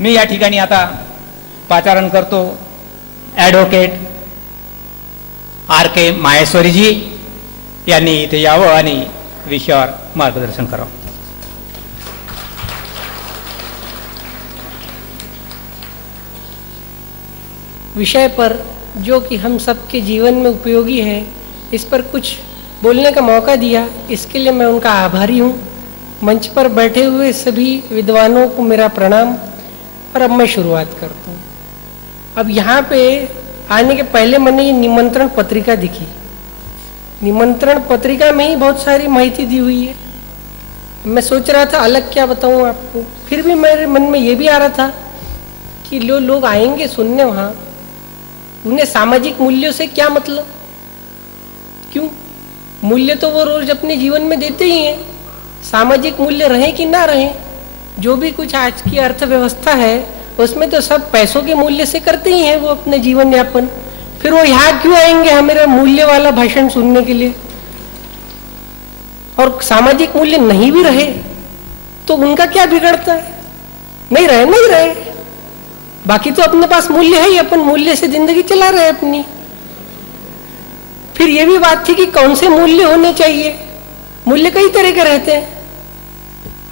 मी या ठिकाणी आता पाचारण करतो ॲडव्होकेट R.K. माहेश्वरीजी यांनी इथे यावं आणि विषयावर मार्गदर्शन करावं. विषय पर जो कि हम सबके जीवन में उपयोगी है, इस पर कुछ बोलने का मौका दिया, इसके लिए मैं उनका आभारी हूँ. मंच पर बैठे हुए सभी विद्वानों को मेरा प्रणाम. और अब मैं शुरुआत करता हूँ. अब यहाँ पे आने के पहले मैंने ये निमंत्रण पत्रिका दिखी. निमंत्रण पत्रिका में ही बहुत सारी माहिती दी हुई है. मैं सोच रहा था अलग क्या बताऊँ आपको, फिर भी मेरे मन में ये भी आ रहा था कि लोग आएंगे सुनने वहाँ, उन्हें सामाजिक मूल्यों से क्या मतलब. क्यों, मूल्य तो वो रोज अपने जीवन में देते ही हैं. सामाजिक मूल्य रहे कि ना रहे, जो भी कुछ आज की अर्थव्यवस्था है उसमें तो सब पैसों के मूल्य से करते ही हैं वो अपने जीवन यापन. फिर वो यहाँ क्यों आएंगे हमारा मूल्य वाला भाषण सुनने के लिए. और सामाजिक मूल्य नहीं भी रहे तो उनका क्या बिगड़ता है. नहीं रहे, बाकी तो अपने पास मूल्य है ही, अपन मूल्य से जिंदगी चला रहे अपनी. फिर ये भी बात थी कि कौन से मूल्य होने चाहिए. मूल्य कई तरह के रहते हैं.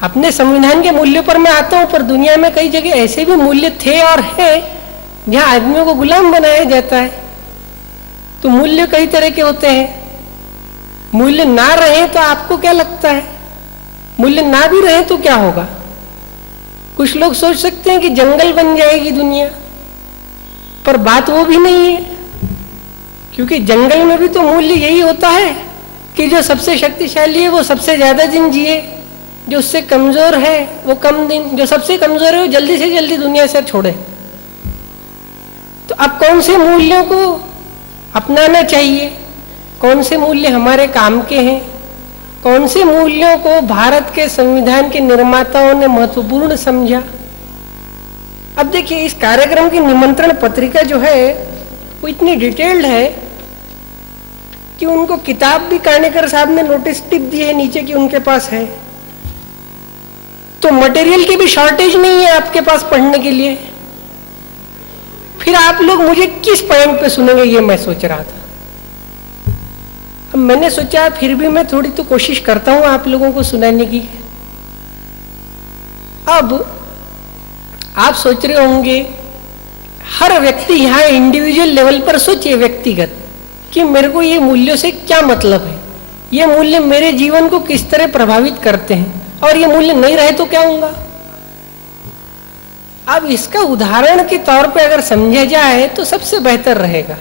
अपने संविधान के मूल्यों पर मैं आता हूं, पर दुनिया में कई जगह ऐसे भी मूल्य थे और हैं जहां आदमियों को गुलाम बनाया जाता है. तो मूल्य कई तरह के होते हैं. मूल्य ना रहे तो आपको क्या लगता है, मूल्य ना भी रहे तो क्या होगा. कुछ लोग सोच सकते हैं कि जंगल बन जाएगी दुनिया, पर बात वो भी नहीं है. क्योंकि जंगल में भी तो मूल्य यही होता है कि जो सबसे शक्तिशाली है वो सबसे ज्यादा दिन जिए, जो उससे कमजोर है वो कम दिन, जो सबसे कमजोर है वो जल्दी से जल्दी दुनिया से छोड़े. तो अब कौन से मूल्यों को अपनाना चाहिए, कौन से मूल्य हमारे काम के हैं, कौन से मूल्यों को भारत के संविधान के निर्माताओं ने महत्वपूर्ण समझा. अब देखिए, इस कार्यक्रम की निमंत्रण पत्रिका जो है वो इतनी डिटेल्ड है कि उनको किताब भी कानेकर साहब ने नोटिस टिप दी है नीचे कि उनके पास है. तो मटेरियल की भी शॉर्टेज नहीं है आपके पास पढ़ने के लिए. फिर आप लोग मुझे किस पॉइंट पे सुनेंगे ये मैं सोच रहा था. अब मैंने सोचा फिर भी मैं थोड़ी तो कोशिश करता हूं आप लोगों को सुनाने की. अब आप सोच रहे होंगे, हर व्यक्ति यहाँ इंडिविजुअल लेवल पर सोचिए, व्यक्तिगत, कि मेरे को ये मूल्यों से क्या मतलब है, ये मूल्य मेरे जीवन को किस तरह प्रभावित करते हैं, और ये मूल्य नहीं रहे तो क्या होगा. अब इसका उदाहरण के तौर पे अगर समझा जाए तो सबसे बेहतर रहेगा.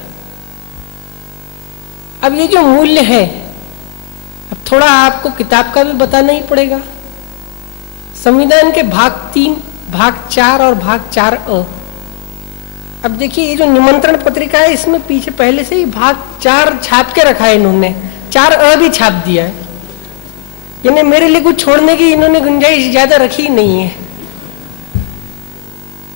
अब ये जो मूल्य है, अब थोड़ा आपको किताब का भी बताना ही पड़ेगा. संविधान के भाग 3, भाग 4 और भाग 4A. अब देखिए, ये जो निमंत्रण पत्रिका है इसमें पीछे पहले से ही भाग 4 छाप के रखा है इन्होंने, 4A भी छाप दिया है. यानी मेरे लिए कुछ छोड़ने की इन्होंने गुंजाइश ज्यादा रखी नहीं है.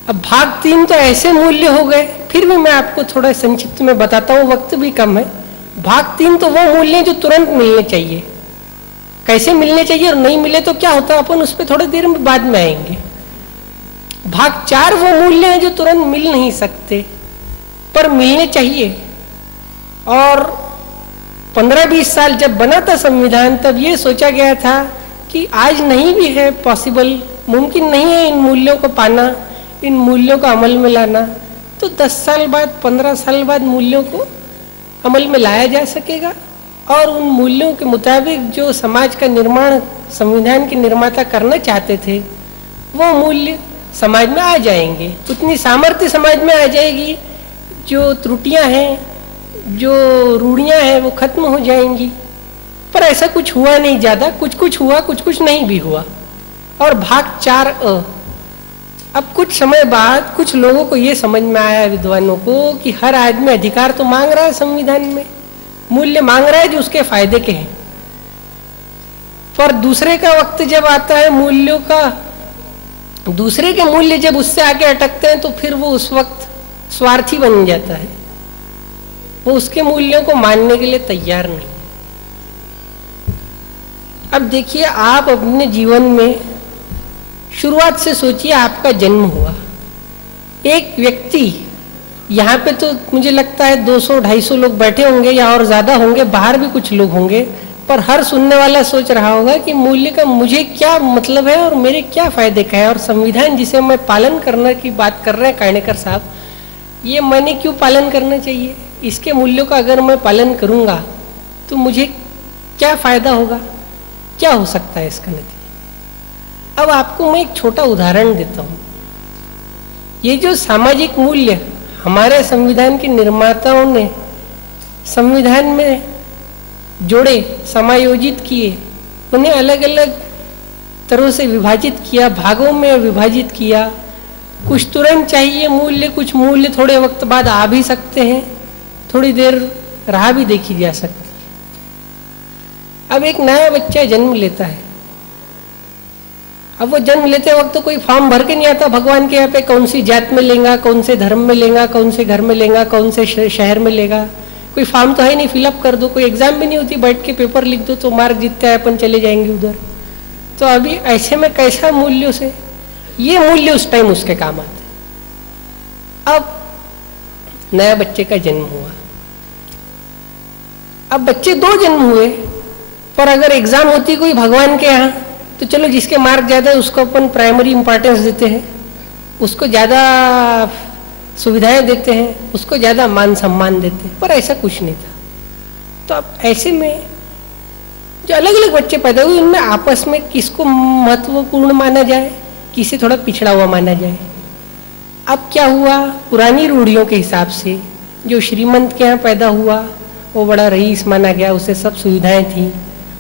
अब भाग 3 तो ऐसे मूल्य हो गए, फिर भी मैं आपको थोड़ा संक्षिप्त में बताता हूँ, वक्त भी कम है. भाग 3 तो वो मूल्य जो तुरंत मिलने चाहिए. कैसे मिलने चाहिए और नहीं मिले तो क्या होता है, अपन उस पर थोड़ी देर में बाद में आएंगे. भाग 4 वो मूल्य हैं जो तुरंत मिल नहीं सकते पर मिलने चाहिए. और 15-20 साल जब बना था संविधान, तब ये सोचा गया था कि आज नहीं भी है पॉसिबल, मुमकिन नहीं है इन मूल्यों को पाना, इन मूल्यों को अमल में लाना, तो 10 साल बाद, 15 साल बाद मूल्यों को अमल में लाया जा सकेगा. और उन मूल्यों के मुताबिक जो समाज का निर्माण संविधान के निर्माता करना चाहते थे, वो मूल्य समाज में आ जाएंगे. उतनी सामर्थ्य समाज में आ जाएगी, जो त्रुटियां हैं, जो रूढ़ियां हैं, वो खत्म हो जाएंगी. पर ऐसा कुछ हुआ नहीं ज्यादा, कुछ हुआ, कुछ नहीं भी हुआ. और भाग 4A, अब कुछ समय बाद कुछ लोगों को ये समझ में आया, विद्वानों को, कि हर आदमी अधिकार तो मांग रहा है संविधान में, मूल्य मांग रहा है जो उसके फायदे के हैं. पर दूसरे का वक्त जब आता है मूल्यों का, दूसरे के मूल्य जब उससे आगे अटकते हैं तो फिर वो उस वक्त स्वार्थी बन जाता है. वो उसके मूल्यों को मानने के लिए तैयार नहीं. अब देखिए, आप अपने जीवन में शुरुआत से सोचिए, आपका जन्म हुआ, एक व्यक्ति, यहाँ पे तो मुझे लगता है 200-250 लोग बैठे होंगे या और ज्यादा होंगे, बाहर भी कुछ लोग होंगे, पर हर सुनने वाला सोच रहा होगा कि मूल्य का मुझे क्या मतलब है और मेरे क्या फायदे का है, और संविधान जिसे मैं पालन करने की बात कर रहे हैं कायनेकर साहब, ये मैंने क्यों पालन करना चाहिए, इसके मूल्यों का अगर मैं पालन करूंगा तो मुझे क्या फायदा होगा, क्या हो सकता है इसका नतीजा। अब आपको मैं एक छोटा उदाहरण देता हूं। ये जो सामाजिक मूल्य हमारे संविधान के निर्माताओं ने संविधान में जोड़े, समायोजित किए, उन्हें अलग अलग तरह से विभाजित किया, भागों में विभाजित किया। कुछ तुरंत चाहिए मूल्य, कुछ मूल्य थोड़े वक्त बाद आ भी सकते हैं, थोड़ी देर राह भी देखी जा सकती है। अब एक नया बच्चा जन्म लेता है, अब वो जन्म लेते वक्त तो कोई फॉर्म भर के नहीं आता भगवान के यहाँ पे, कौन सी जात में लेगा, कौन से धर्म में लेगा, कौन से घर में लेगा, कौन से शहर में लेगा, कोई फॉर्म तो है नहीं, फिलअप कर दो, कोई एग्जाम भी नहीं होती, बैठ के पेपर लिख दो तो मार्क जीतता है, अपन चले जाएंगे उधर। तो अभी ऐसे में कैसा मूल्यों से, ये मूल्य उस टाइम उसके काम आते। अब नया बच्चे का जन्म हुआ, अब बच्चे 2 जन्म हुए, पर अगर एग्जाम होती कोई भगवान के यहाँ तो चलो जिसके मार्क ज्यादा है उसको अपन प्राइमरी इंपॉर्टेंस देते हैं, उसको ज्यादा सुविधाएं देते हैं, उसको ज्यादा मान सम्मान देते हैं, पर ऐसा कुछ नहीं था। तो अब ऐसे में जो अलग अलग बच्चे पैदा हुए उनमें आपस में किसको महत्वपूर्ण माना जाए, किसे थोड़ा पिछड़ा हुआ माना जाए। अब क्या हुआ, पुरानी रूढ़ियों के हिसाब से जो श्रीमंत के यहाँ पैदा हुआ वो बड़ा रईस माना गया, उसे सब सुविधाएं थी,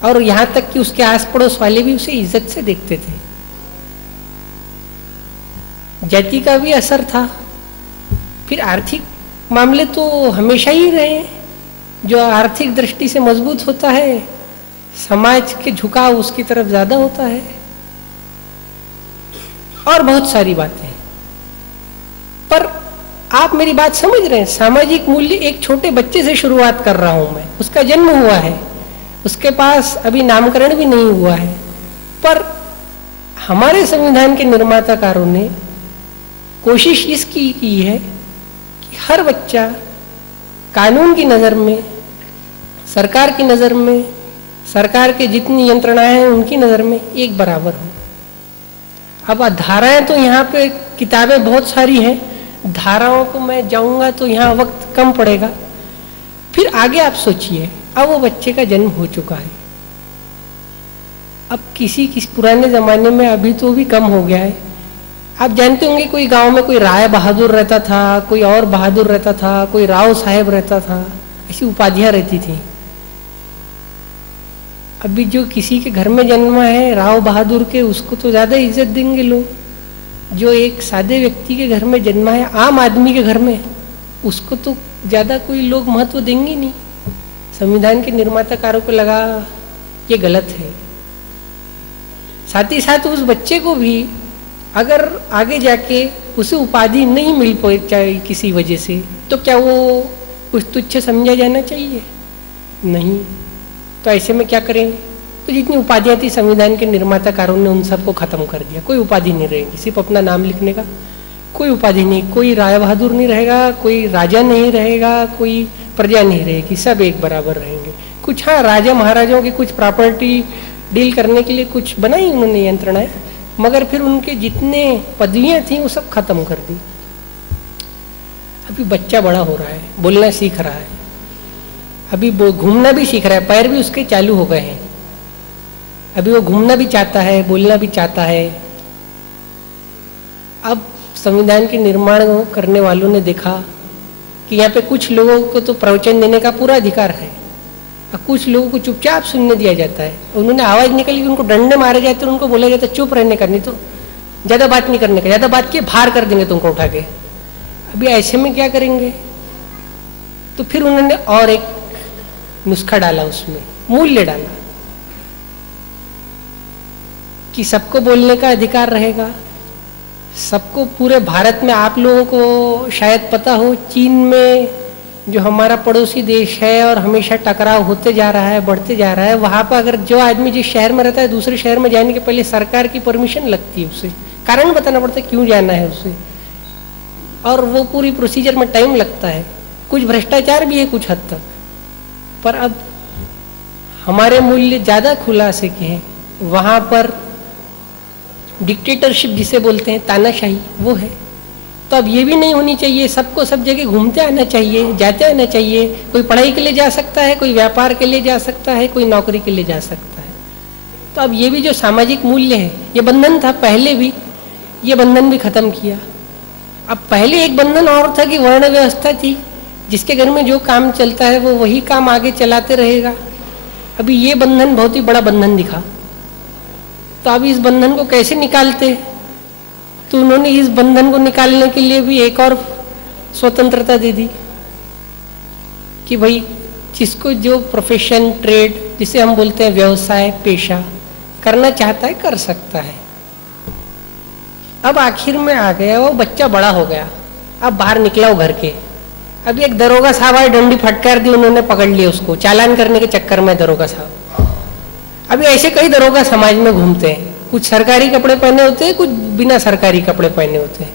और यहाँ तक कि उसके आस पड़ोस वाले भी उसे इज्जत से देखते थे। जाति का भी असर था। फिर आर्थिक मामले तो हमेशा ही रहे, जो आर्थिक दृष्टि से मजबूत होता है समाज के झुकाव उसकी तरफ ज्यादा होता है, और बहुत सारी बातें। पर आप मेरी बात समझ रहे हैं, सामाजिक मूल्य एक छोटे बच्चे से शुरुआत कर रहा हूं मैं, उसका जन्म हुआ है, उसके पास अभी नामकरण भी नहीं हुआ है, पर हमारे संविधान के निर्माताकारों ने कोशिश इसकी की है कि हर बच्चा कानून की नज़र में, सरकार की नज़र में, सरकार के जितनी यंत्रणाएं हैं उनकी नज़र में एक बराबर हो। अब धाराएं तो यहाँ पे किताबें बहुत सारी हैं, धाराओं को मैं जाऊंगा तो यहाँ वक्त कम पड़ेगा। फिर आगे आप सोचिए, अब वो बच्चे का जन्म हो चुका है, अब किसी पुराने जमाने में अभी तो भी कम हो गया है, आप जानते होंगे कोई गांव में कोई राय बहादुर रहता था, कोई और बहादुर रहता था, कोई राव साहेब रहता था, ऐसी उपाधियां रहती थी। अभी जो किसी के घर में जन्मा है राव बहादुर के, उसको तो ज्यादा इज्जत देंगे लोग। जो एक सादे व्यक्ति के घर में जन्मा है, आम आदमी के घर में, उसको तो ज्यादा कोई लोग महत्व देंगे नहीं। संविधान के निर्माताकारों को लगा ये गलत है। साथ ही साथ उस बच्चे को भी अगर आगे जाके उसे उपाधि नहीं मिल पाए किसी वजह से, तो क्या वो कुछ तुच्छ समझा जाना चाहिए? नहीं। तो ऐसे में क्या करेंगे? तो जितनी उपाधियां थी संविधान के निर्माताकारों ने उन सबको खत्म कर दिया। कोई उपाधि नहीं रहेगी, सिर्फ अपना नाम लिखने का, कोई उपाधि नहीं। कोई राय बहादुर नहीं रहेगा, कोई राजा नहीं रहेगा, कोई प्रजा नहीं रहेगी, सब एक बराबर रहेंगे। कुछ हाँ, राजा महाराजाओं की कुछ प्रॉपर्टी डील करने के लिए कुछ बनाई उन्होंने यंत्रणाएं, मगर फिर उनके जितने पदवियां थी वो सब खत्म कर दी। अभी बच्चा बड़ा हो रहा है, बोलना सीख रहा है, अभी घूमना भी सीख रहा है, पैर भी उसके चालू हो गए हैं, अभी वो घूमना भी चाहता है, बोलना भी चाहता है। अब संविधान के निर्माण करने वालों ने देखा कि यहाँ पे कुछ लोगों को तो प्रवचन देने का पूरा अधिकार है और कुछ लोगों को चुपचाप सुनने दिया जाता है। उन्होंने आवाज निकली कि उनको डंडे मारे जाते हैं, उनको बोला जाता है चुप रहने का, नहीं तो ज्यादा बात नहीं करने का, ज्यादा बात किए बाहर कर देंगे तुमको उठा के। अभी ऐसे में क्या करेंगे? तो फिर उन्होंने और एक नुस्खा डाला, उसमें मूल्य डाला कि सबको बोलने का अधिकार रहेगा, सबको। पूरे भारत में आप लोगों को शायद पता हो, चीन में जो हमारा पड़ोसी देश है और हमेशा टकराव होते जा रहा है, बढ़ते जा रहा है, वहां पर अगर जो आदमी जिस शहर में रहता है दूसरे शहर में जाने के पहले सरकार की परमिशन लगती है, उसे कारण बताना पड़ता है क्यों जाना है उसे। और वो पूरी प्रोसीजर में टाइम लगता है, कुछ भ्रष्टाचार भी है कुछ हद तक, पर अब हमारे मूल्य ज़्यादा खुलासे के हैं। वहाँ पर डिक्टेटरशिप जिसे बोलते हैं, तानाशाही, वो है। तो अब ये भी नहीं होनी चाहिए, सबको सब जगह घूमते आना चाहिए, जाते आना चाहिए। कोई पढ़ाई के लिए जा सकता है, कोई व्यापार के लिए जा सकता है, कोई नौकरी के लिए जा सकता है। तो अब ये भी जो सामाजिक मूल्य है, ये बंधन था पहले भी, ये बंधन भी खत्म किया। अब पहले एक बंधन और था कि वर्ण व्यवस्था थी, जिसके घर में जो काम चलता है वो वही काम आगे चलाते रहेगा। अभी ये बंधन बहुत ही बड़ा बंधन दिखा। तो अब इस बंधन को कैसे निकालते? तो उन्होंने इस बंधन को निकालने के लिए भी एक और स्वतंत्रता दे दी कि भाई जिसको जो प्रोफेशन, ट्रेड, जिसे हम बोलते हैं व्यवसाय, पेशा करना चाहता है कर सकता है। अब आखिर में आ गया, वो बच्चा बड़ा हो गया, अब बाहर निकला वो घर के। अभी एक दरोगा साहब आए, डंडी फटकार दी, उन्होंने पकड़ लिया उसको, चालान करने के चक्कर में दरोगा साहब। अभी ऐसे कई दरोगा समाज में घूमते हैं, कुछ सरकारी कपड़े पहने होते हैं, कुछ बिना सरकारी कपड़े पहने होते हैं।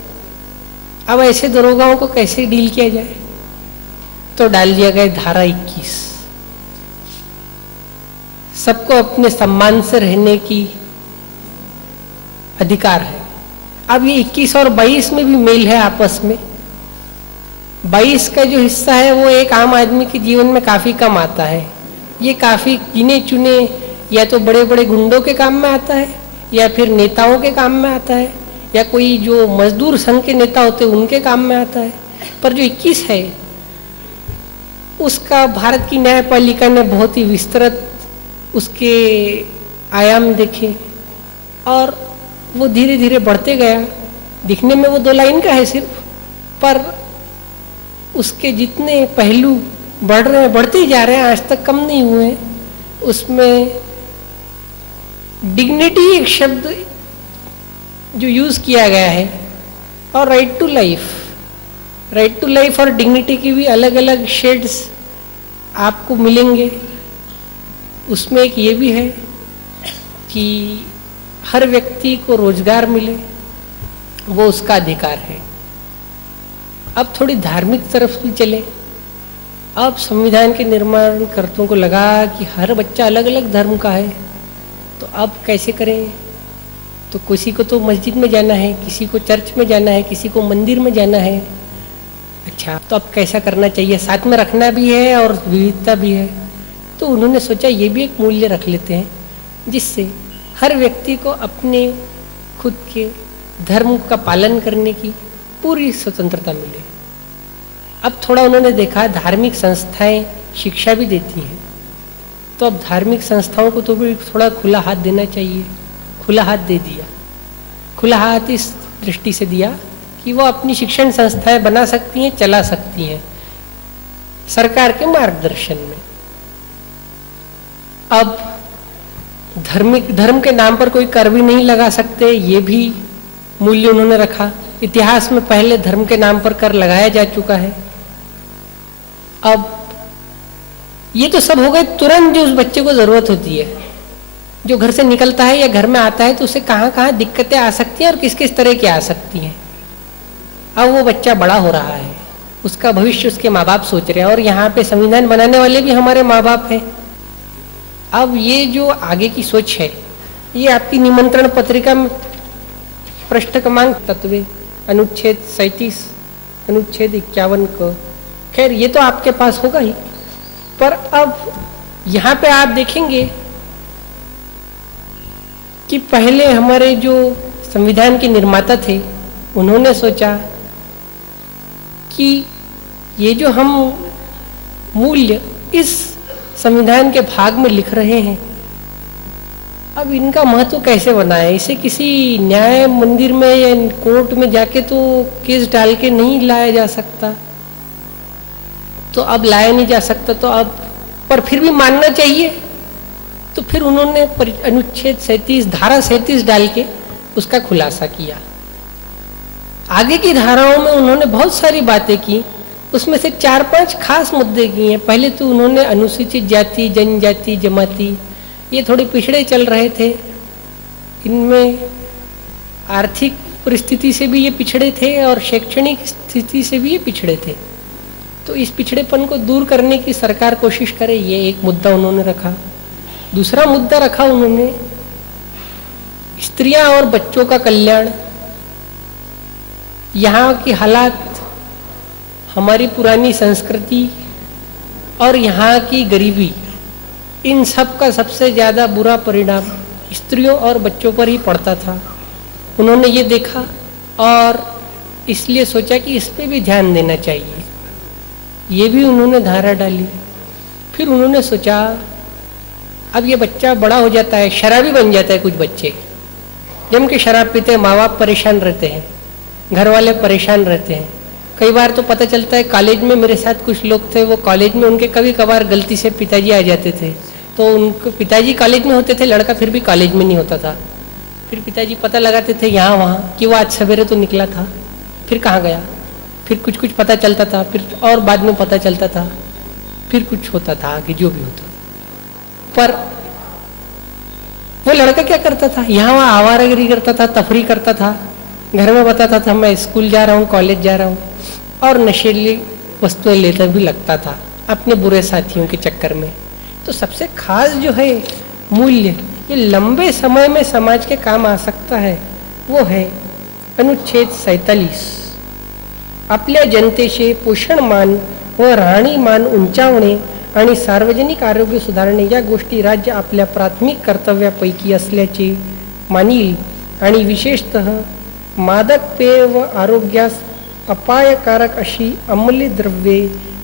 अब ऐसे दरोगाओं को कैसे डील किया जाए? तो डाल दिया गया धारा 21। सबको अपने सम्मान से रहने की अधिकार है। अब ये 21 और 22 में भी मेल है आपस में। 22 का जो हिस्सा है वो एक आम आदमी के जीवन में काफी कम आता है। ये काफी गिने चुने या तो बड़े बड़े गुंडों के काम में आता है, या फिर नेताओं के काम में आता है, या कोई जो मजदूर संघ के नेता होते हैं उनके काम में आता है। पर जो 21 है उसका भारत की न्यायपालिका ने बहुत ही विस्तृत उसके आयाम देखे और वो धीरे धीरे बढ़ते गया। दिखने में वो 2 लाइन का है सिर्फ, पर उसके जितने पहलू बढ़ रहे हैं, बढ़ते ही जा रहे हैं, आज तक कम नहीं हुए। उसमें डिग्निटी एक शब्द जो यूज किया गया है, और राइट टू लाइफ और डिग्निटी की भी अलग अलग शेड्स आपको मिलेंगे। उसमें एक ये भी है कि हर व्यक्ति को रोजगार मिले, वो उसका अधिकार है। अब थोड़ी धार्मिक तरफ भी चले। अब संविधान के निर्माणकर्ताओं को लगा कि हर बच्चा अलग अलग धर्म का है, तो अब कैसे करें? तो किसी को तो मस्जिद में जाना है, किसी को चर्च में जाना है, किसी को मंदिर में जाना है। अच्छा, तो अब कैसा करना चाहिए? साथ में रखना भी है और विविधता भी है। तो उन्होंने सोचा ये भी एक मूल्य रख लेते हैं, जिससे हर व्यक्ति को अपने खुद के धर्म का पालन करने की पूरी स्वतंत्रता मिले। अब थोड़ा उन्होंने देखा धार्मिक संस्थाएं शिक्षा भी देती हैं, तो अब धार्मिक संस्थाओं को तो भी थोड़ा खुला हाथ देना चाहिए। खुला हाथ दे दिया। खुला हाथ इस दृष्टि से दिया कि वो अपनी शिक्षण संस्थाएं बना सकती हैं, चला सकती हैं सरकार के मार्गदर्शन में। अब धर्म के नाम पर कोई कर भी नहीं लगा सकते, ये भी मूल्य उन्होंने रखा। इतिहास में पहले धर्म के नाम पर कर लगाया जा चुका है। अब ये तो सब हो गए तुरंत जो उस बच्चे को जरूरत होती है, जो घर से निकलता है या घर में आता है, तो उसे कहाँ कहाँ दिक्कतें आ सकती हैं और किस किस तरह की आ सकती हैं। अब वो बच्चा बड़ा हो रहा है, उसका भविष्य उसके माँ बाप सोच रहे हैं, और यहाँ पे संविधान बनाने वाले भी हमारे माँ बाप हैं। अब ये जो आगे की सोच है, ये आपकी निमंत्रण पत्रिका में पृष्ठ क्रमांक तत्व अनुच्छेद 37 अनुच्छेद 51 को, खैर ये तो आपके पास होगा ही, पर अब यहाँ पे आप देखेंगे कि पहले हमारे जो संविधान के निर्माता थे, उन्होंने सोचा कि ये जो हम मूल्य इस संविधान के भाग में लिख रहे हैं, अब इनका महत्व कैसे बनाए? इसे किसी न्याय मंदिर में या कोर्ट में जाके तो केस डाल के नहीं लाया जा सकता, तो अब लाया नहीं जा सकता, तो अब पर फिर भी मानना चाहिए। तो फिर उन्होंने अनुच्छेद 37 धारा 37 डाल के उसका खुलासा किया। आगे की धाराओं में उन्होंने बहुत सारी बातें की, उसमें से 4-5 खास मुद्दे किए हैं। पहले तो उन्होंने अनुसूचित जाति, जनजाति, जमाती, ये थोड़े पिछड़े चल रहे थे, इनमें आर्थिक परिस्थिति से भी ये पिछड़े थे और शैक्षणिक स्थिति से भी ये पिछड़े थे। तो इस पिछड़ेपन को दूर करने की सरकार कोशिश करे, ये एक मुद्दा उन्होंने रखा। दूसरा मुद्दा रखा उन्होंने स्त्रियां और बच्चों का कल्याण। यहाँ की हालात, हमारी पुरानी संस्कृति और यहाँ की गरीबी, इन सब का सबसे ज़्यादा बुरा परिणाम स्त्रियों और बच्चों पर ही पड़ता था। उन्होंने ये देखा और इसलिए सोचा कि इस पे भी ध्यान देना चाहिए। ये भी उन्होंने धारा डाली। फिर उन्होंने सोचा अब ये बच्चा बड़ा हो जाता है, शराबी बन जाता है, कुछ बच्चे जम के शराब पीते हैं, माँ बाप परेशान रहते हैं, घर वाले परेशान रहते हैं। कई बार तो पता चलता है, कॉलेज में मेरे साथ कुछ लोग थे, वो कॉलेज में उनके कभी कभार गलती से पिताजी आ जाते थे, तो उनके पिताजी कॉलेज में होते थे, लड़का फिर भी कॉलेज में नहीं होता था। फिर पिताजी पता लगाते थे यहाँ वहाँ कि वो आज सवेरे तो निकला था, फिर कहाँ गया। फिर कुछ कुछ पता चलता था, फिर और बाद में पता चलता था, फिर कुछ होता था आगे जो भी होता। पर वो लड़का क्या करता था, यहाँ वहाँ आवारागरी करता था, तफरी करता था, घर में बताता था मैं स्कूल जा रहा हूँ, कॉलेज जा रहा हूँ, और नशीली वस्तुएं लेता भी लगता था अपने बुरे साथियों के चक्कर में। तो सबसे खास जो है मूल्य, ये लंबे समय में समाज के काम आ सकता है, वो है अनुच्छेद 47। आपल्या जनतेचे पोषणमान व राहणीमान उंचावणे आणि सार्वजनिक आरोग्य सुधारणे या गोष्टी राज्य आपल्या प्राथमिक कर्तव्यापैकी असल्याचे मानील आणि विशेषतः मादक पेय व आरोग्यास अपायकारक अशी अंमली द्रव्ये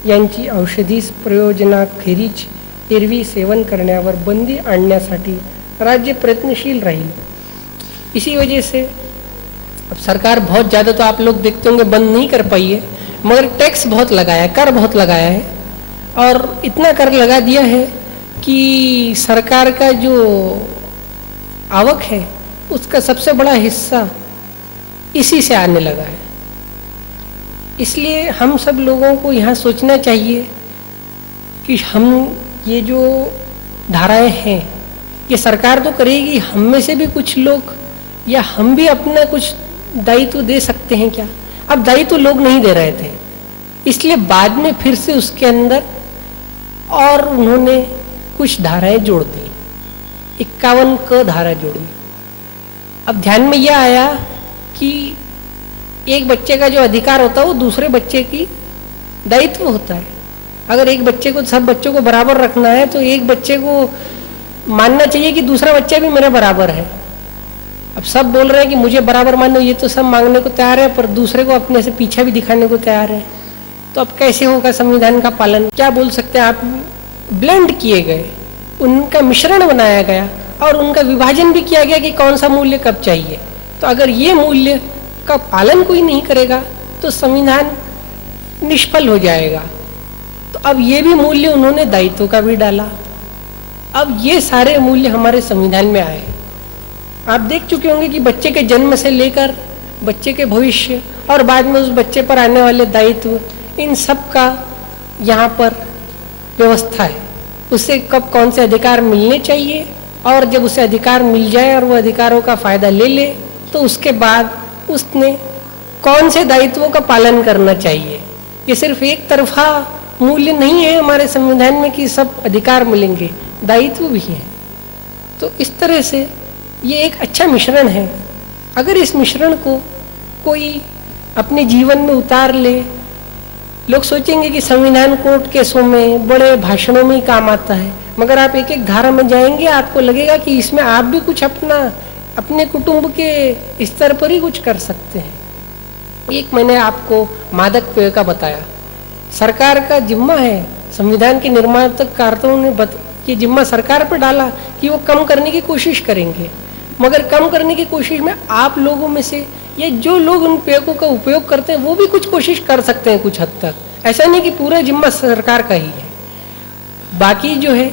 यांची औषधी प्रयोजनाखेरीज एरवी सेवन करण्यावर बंदी आणण्यासाठी राज्य प्रयत्नशील राहील। इसी वजह से अब सरकार बहुत ज़्यादा, तो आप लोग देखते होंगे, बंद नहीं कर पाई है, मगर टैक्स बहुत लगाया है, कर बहुत लगाया है, और इतना कर लगा दिया है कि सरकार का जो आवक है उसका सबसे बड़ा हिस्सा इसी से आने लगा है। इसलिए हम सब लोगों को यहाँ सोचना चाहिए कि हम ये जो धाराएं हैं ये सरकार तो करेगी, हम में से भी कुछ लोग या हम भी अपना कुछ दायित्व दे सकते हैं क्या। अब दायित्व लोग नहीं दे रहे थे, इसलिए बाद में फिर से उसके अंदर और उन्होंने कुछ धाराएं जोड़ दी, 51 क धारा जोड़ी। अब ध्यान में यह आया कि एक बच्चे का जो अधिकार होता है वो दूसरे बच्चे की दायित्व होता है। अगर एक बच्चे को, सब बच्चों को बराबर रखना है, तो एक बच्चे को मानना चाहिए कि दूसरा बच्चा भी मेरा बराबर है। अब सब बोल रहे हैं कि मुझे बराबर मानो, ये तो सब मांगने को तैयार है, पर दूसरे को अपने से पीछा भी दिखाने को तैयार है। तो अब कैसे होगा संविधान का पालन? क्या बोल सकते हैं आप? ब्लेंड किए गए, उनका मिश्रण बनाया गया और उनका विभाजन भी किया गया कि कौन सा मूल्य कब चाहिए। तो अगर ये मूल्य का पालन कोई नहीं करेगा तो संविधान निष्फल हो जाएगा। तो अब ये भी मूल्य उन्होंने दायित्व का भी डाला। अब ये सारे मूल्य हमारे संविधान में आए। आप देख चुके होंगे कि बच्चे के जन्म से लेकर बच्चे के भविष्य और बाद में उस बच्चे पर आने वाले दायित्व, इन सब का यहाँ पर व्यवस्था है। उसे कब कौन से अधिकार मिलने चाहिए, और जब उसे अधिकार मिल जाए और वह अधिकारों का फायदा ले ले तो उसके बाद उसने कौन से दायित्वों का पालन करना चाहिए। ये सिर्फ एक तरफा मूल्य नहीं है हमारे संविधान में कि सब अधिकार मिलेंगे, दायित्व भी है। तो इस तरह से ये एक अच्छा मिश्रण है। अगर इस मिश्रण को कोई अपने जीवन में उतार ले, लोग सोचेंगे कि संविधान कोर्ट केसों में, बड़े भाषणों में ही काम आता है, मगर आप एक एक धारा में जाएंगे आपको लगेगा कि इसमें आप भी कुछ अपने कुटुंब के स्तर पर ही कुछ कर सकते हैं। एक मैंने आपको मादक पेय का बताया, सरकार का जिम्मा है, संविधान के निर्माताकारों ने ये जिम्मा सरकार पर डाला कि वो कम करने की कोशिश करेंगे, मगर कम करने की कोशिश में आप लोगों में से या जो लोग उन पेयों का उपयोग करते हैं वो भी कुछ कोशिश कर सकते हैं कुछ हद तक। ऐसा नहीं कि पूरा जिम्मा सरकार का ही है। बाकी जो है,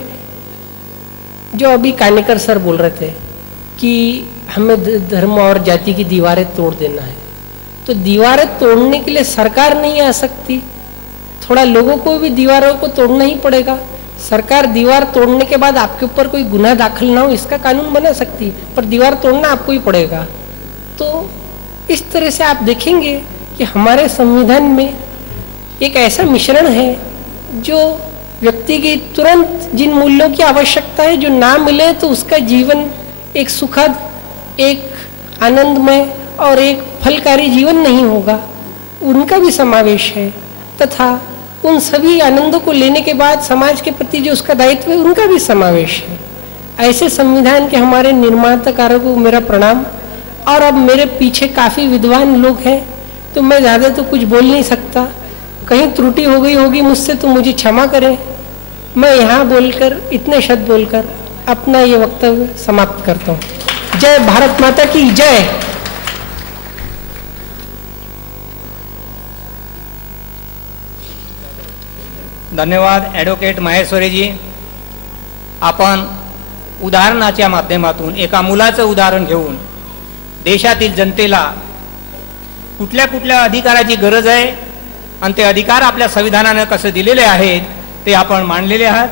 जो अभी कानेकर सर बोल रहे थे कि हमें धर्म और जाति की दीवारें तोड़ देना है, तो दीवारें तोड़ने के लिए सरकार नहीं आ सकती, थोड़ा लोगों को भी दीवारों को तोड़ना ही पड़ेगा। सरकार दीवार तोड़ने के बाद आपके ऊपर कोई गुनाह दाखिल ना हो इसका कानून बना सकती है, पर दीवार तोड़ना आपको ही पड़ेगा। तो इस तरह से आप देखेंगे कि हमारे संविधान में एक ऐसा मिश्रण है जो व्यक्ति की तुरंत जिन मूल्यों की आवश्यकता है जो ना मिले तो उसका जीवन एक सुखद, एक आनंदमय और एक फलकारी जीवन नहीं होगा, उनका भी समावेश है। तथा उन सभी आनंदों को लेने के बाद समाज के प्रति जो उसका दायित्व है उनका भी समावेश है। ऐसे संविधान के हमारे निर्माताकारों को मेरा प्रणाम। और अब मेरे पीछे काफ़ी विद्वान लोग हैं तो मैं ज़्यादा तो कुछ बोल नहीं सकता, कहीं त्रुटि हो गई होगी मुझसे तो मुझे क्षमा करें। मैं यहाँ बोलकर, इतने शब्द बोलकर अपना ये वक्तव्य समाप्त करता हूँ। जय भारत माता की जय। धन्यवाद ॲडव्होकेट माहेश्वरीजी. आपण उदाहरणाच्या माध्यमातून एका मुलाचं उदाहरण घेऊन देशातील जनतेला कुठल्या कुठल्या अधिकाराची गरज आहे आणि ते अधिकार आपल्या संविधानानं कसे दिलेले आहेत ते आपण मांडलेले आहात.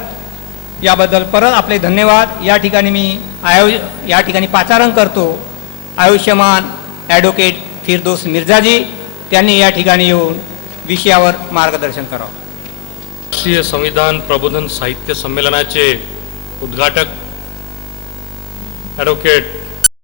याबद्दल परत आपले धन्यवाद. या ठिकाणी मी पाचारण करतो आयुष्यमान ॲडव्होकेट फिरदोस मिर्झाजी. त्यांनी या ठिकाणी येऊन विषयावर मार्गदर्शन करावं. राष्ट्रीय संविधान प्रबोधन साहित्य संमेलनाचे उद्घाटक ॲडव्होकेट